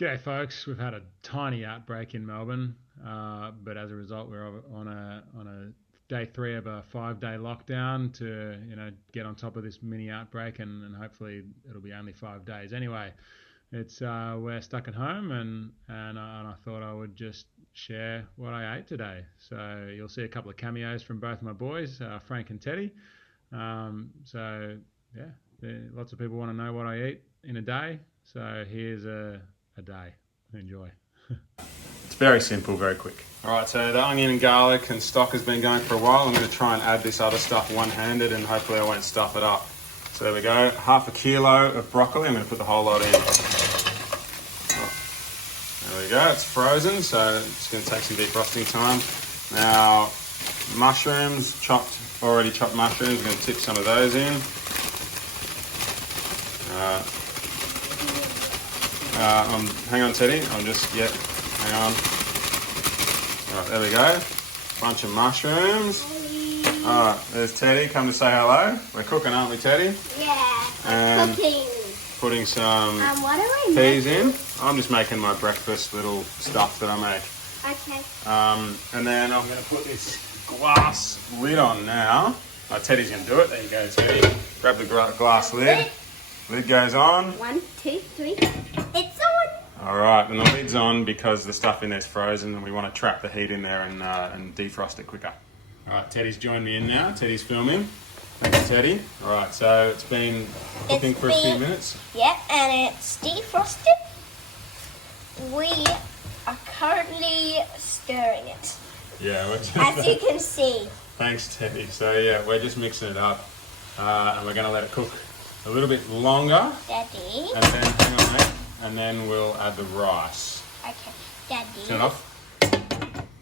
G'day folks, we've had a tiny outbreak in Melbourne, but as a result we're on a day 3 of a 5-day lockdown to get on top of this mini outbreak and hopefully it'll be only 5 days. Anyway, it's we're stuck at home and I thought I would just share what I ate today. So you'll see a couple of cameos from both my boys, Frank and Teddy. So yeah, lots of people want to know what I eat in a day. So here's a day. Enjoy. It's very simple, very quick. All right, so the onion and garlic and stock has been going for a while. I'm going to try and add this other stuff one-handed and hopefully I won't stuff it up. So there we go, 1/2 kilo of broccoli. I'm going to put the whole lot in. There we go, it's frozen, so it's going to take some defrosting time. Now, mushrooms, already chopped mushrooms, I'm going to tip some of those in. Hang on, Teddy. Hang on. All right, there we go. Bunch of mushrooms. All right, there's Teddy. Come to say hello. We're cooking, aren't we, Teddy? Yeah, and cooking. Putting some What am I peas making? in. I'm just making my breakfast little stuff that I make. Okay. And then I'm going to put this glass lid on now. Teddy's going to do it. There you go, Teddy. Grab the glass lid. Lid goes on. 1, 2, 3. It's on. All right, and the lid's on because the stuff in there's frozen and we want to trap the heat in there and defrost it quicker. All right, Teddy's joined me in now. Teddy's filming. Thanks, Teddy. All right, so it's been cooking for a few minutes. Yep, and it's defrosted. We are currently stirring it. Yeah, we're just, As you can see. Thanks, Teddy. So yeah, we're just mixing it up and we're going to let it cook a little bit longer. Daddy. And then, hang on, mate. And then we'll add the rice. Okay, Daddy. Turn it off.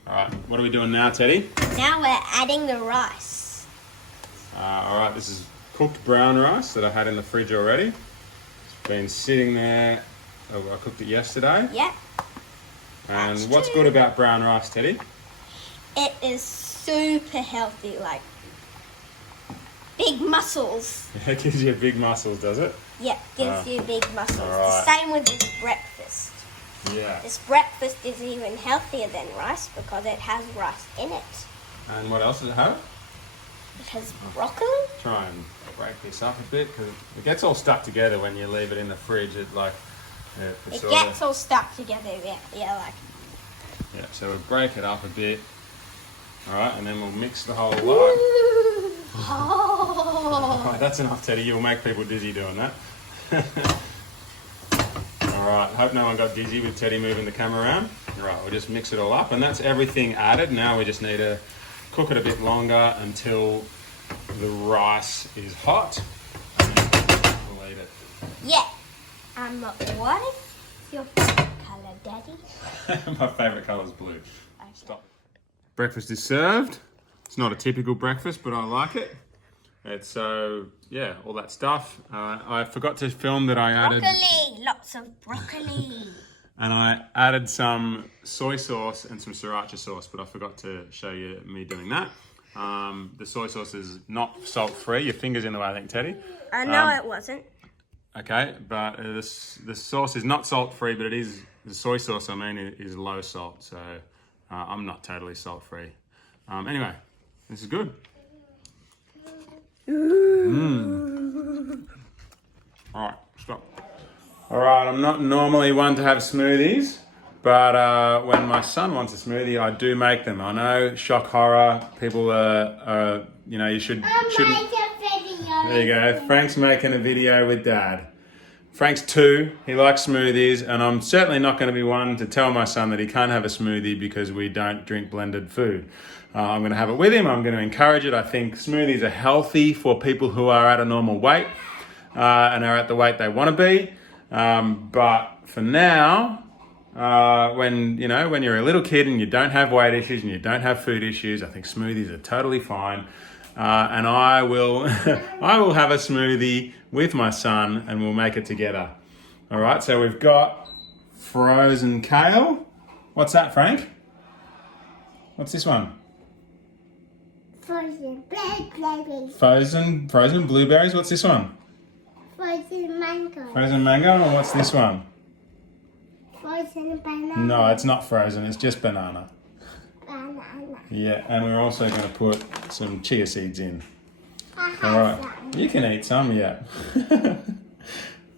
All right, what are we doing now, Teddy? Now we're adding the rice. All right, this is cooked brown rice that I had in the fridge already. It's been sitting there. Oh, I cooked it yesterday. Yep. And That's what's true. good about brown rice, Teddy? It is super healthy, like big muscles. It gives you big muscles, does it? Yep, gives you big muscles. all The right. same with this breakfast. Yeah. This breakfast is even healthier than rice because it has rice in it. And what else does it have? It has broccoli. Try and break this up a bit because it gets all stuck together when you leave it in the fridge. It It gets all stuck together, like. Yeah, so we'll break it up a bit. All right, and then we'll mix the whole lot. Oh. All right, that's enough, Teddy. You'll make people dizzy doing that. All right, hope no one got dizzy with Teddy moving the camera around. All right, we'll just mix it all up, and that's everything added. Now we just need to cook it a bit longer until the rice is hot, and then we'll eat it. Yeah. What is your favorite color, Daddy? My favourite colour is blue. Stop. Breakfast is served. It's not a typical breakfast, but I like it. It's yeah, all that stuff. I forgot to film that I added... Broccoli. Lots of broccoli. And I added some soy sauce and some sriracha sauce, but I forgot to show you me doing that. The soy sauce is not salt-free. Your finger's in the way, I think, Teddy. I know it wasn't. Okay, but the sauce is not salt-free, but it is, the soy sauce, I mean, is low salt. So I'm not totally salt-free. Anyway, this is good. All right, stop. All right, I'm not normally one to have smoothies, but when my son wants a smoothie, I do make them. I know, shock horror, people are you shouldn't. There you go. Frank's making a video with Dad. Frank's 2. He likes smoothies, and I'm certainly not going to be one to tell my son that he can't have a smoothie because we don't drink blended food. I'm going to have it with him. I'm going to encourage it. I think smoothies are healthy for people who are at a normal weight and are at the weight they want to be. But for now, when you're a little kid and you don't have weight issues and you don't have food issues, I think smoothies are totally fine. And I will have a smoothie with my son and we'll make it together. All right, so we've got frozen kale. What's that, Frank? What's this one? Frozen blueberries. Frozen blueberries. What's this one? Frozen mango. Frozen mango. And what's this one? Frozen banana. No, it's not frozen. It's just banana. Banana. Yeah, and we're also going to put some chia seeds in. I have All right. some. You can eat some, yeah.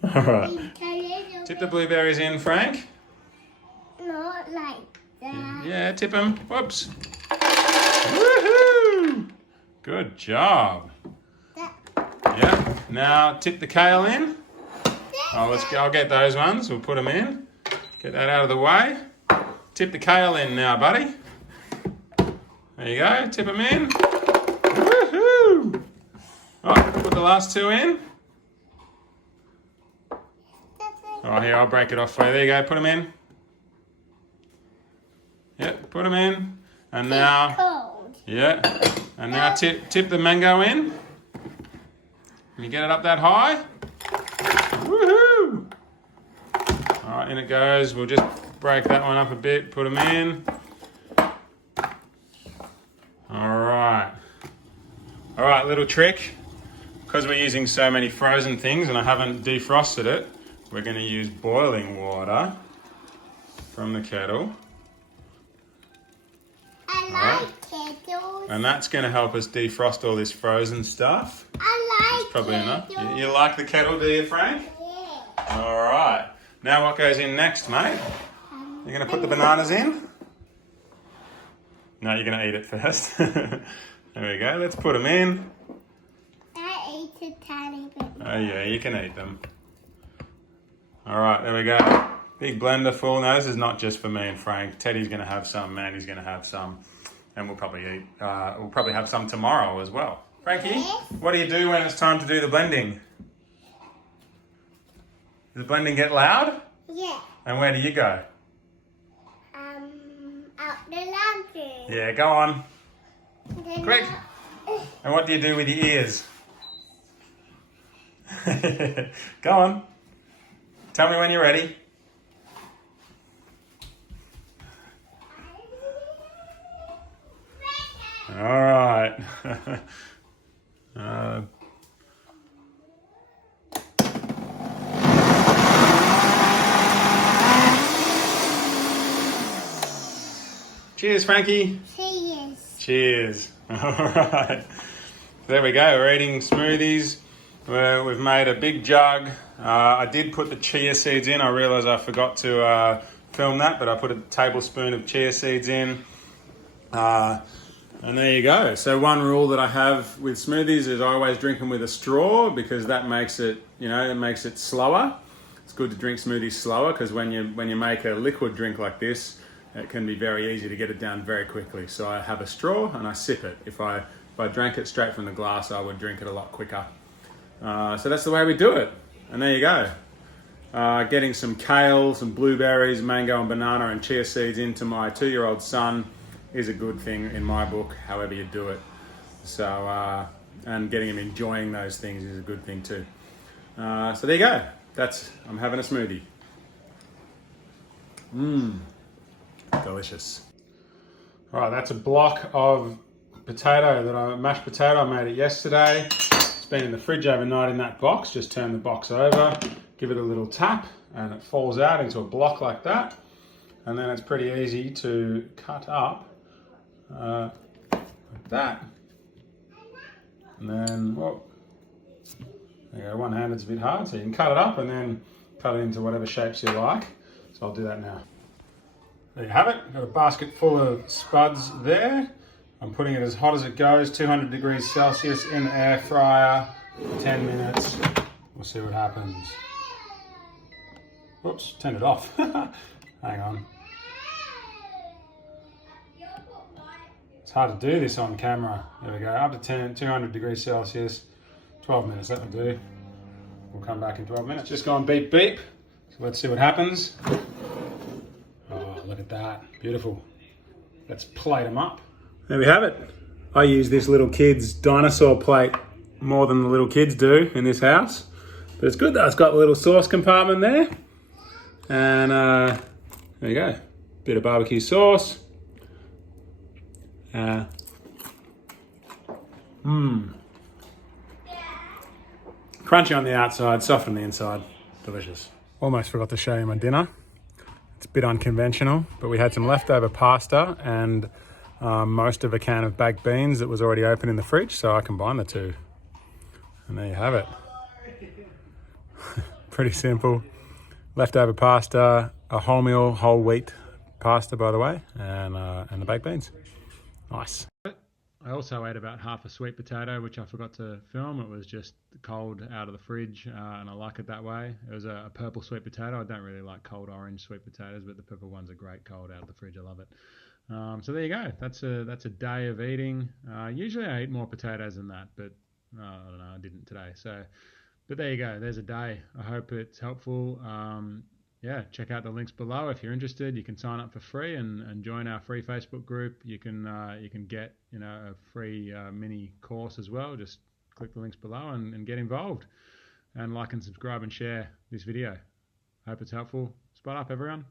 All right. It's a little Tip the blueberries in, Frank. not like that. Yeah, tip them. Whoops. Woohoo! Good job. Yeah. Now tip the kale in. Oh, let's go. I'll get those ones. We'll put them in. Get that out of the way. Tip the kale in now, buddy. There you go. Tip them in. Woohoo! Oh, put the last two in. Oh, here, I'll break it off for you. There you go. Put them in. Yep, put them in. And now, Cold. yeah. And now tip the mango in. Can you get it up that high? Woohoo! All right, in it goes. We'll just break that one up a bit. Put them in. All right. All right, little trick. Because we're using so many frozen things and I haven't defrosted it, we're going to use boiling water from the kettle. I like kettles. And that's going to help us defrost all this frozen stuff. I like Probably enough. kettles. You like the kettle, do you, Frank? Yeah. All right. Now what goes in next, mate? You're going to put the bananas in? No, you're going to eat it first. There we go. Let's put them in. I ate a tiny bit. Oh, yeah, you can eat them. All right, there we go. Big blender full. Now, this is not just for me and Frank. Teddy's going to have some. Mandy's going to have some. And we'll probably eat. We'll probably have some tomorrow as well. Frankie, Yes? what do you do when it's time to do the blending? Does the blending get loud? Yeah. And where do you go? Out the laundry. Yeah, go on. Then Quick. And what do you do with your ears? Go on. Tell me when you're ready. All right. Cheers, Frankie. Cheers. Cheers. All right. There we go. We're eating smoothies. We've made a big jug. I did put the chia seeds in. I realised I forgot to film that, but I put a tablespoon of chia seeds in. And there you go. So one rule that I have with smoothies is I always drink them with a straw because that makes it, it makes it slower. It's good to drink smoothies slower because when you make a liquid drink like this, it can be very easy to get it down very quickly. So I have a straw and I sip it. If I drank it straight from the glass, I would drink it a lot quicker. So that's the way we do it. And there you go. Getting some kale, some blueberries, mango and banana and chia seeds into my 2-year-old son is a good thing in my book, however you do it. So, and getting him enjoying those things is a good thing too. So there you go. I'm having a smoothie. Delicious. All right, that's a block of mashed potato. I made it yesterday. It's been in the fridge overnight in that box. Just turn the box over, give it a little tap, and it falls out into a block like that. And then it's pretty easy to cut up like that. And then, there you go, one-handed's a bit hard, so you can cut it up and then cut it into whatever shapes you like. So I'll do that now. There you have it. Got a basket full of spuds there. I'm putting it as hot as it goes, 200 degrees Celsius in the air fryer for 10 minutes. We'll see what happens. Whoops, turned it off. Hang on. It's hard to do this on camera. There we go, up to 200 degrees Celsius, 12 minutes, that'll do. We'll come back in 12 minutes. Just go on beep beep. So let's see what happens. Oh, look at that, beautiful. Let's plate them up. There we have it. I use this little kid's dinosaur plate more than the little kids do in this house. But it's good that it's got a little sauce compartment there. And there you go. Bit of barbecue sauce. Crunchy on the outside, soft on the inside. Delicious. Almost forgot to show you my dinner. It's a bit unconventional, but we had some leftover pasta and most of a can of baked beans that was already open in the fridge, so I combined the two. And there you have it. Pretty simple. Leftover pasta, a wholemeal, whole wheat pasta, by the way, and the baked beans. Nice. I also ate about half a sweet potato, which I forgot to film. It was just cold out of the fridge, and I like it that way. It was a purple sweet potato. I don't really like cold orange sweet potatoes, but the purple ones are great cold out of the fridge. I love it. So there you go. That's a day of eating. Usually I eat more potatoes than that, but I don't know. I didn't today. But there you go. There's a day. I hope it's helpful. Yeah, check out the links below if you're interested. You can sign up for free and join our free Facebook group. You can get a free mini course as well. Just click the links below and get involved, and like and subscribe and share this video. Hope it's helpful. Spot up, everyone.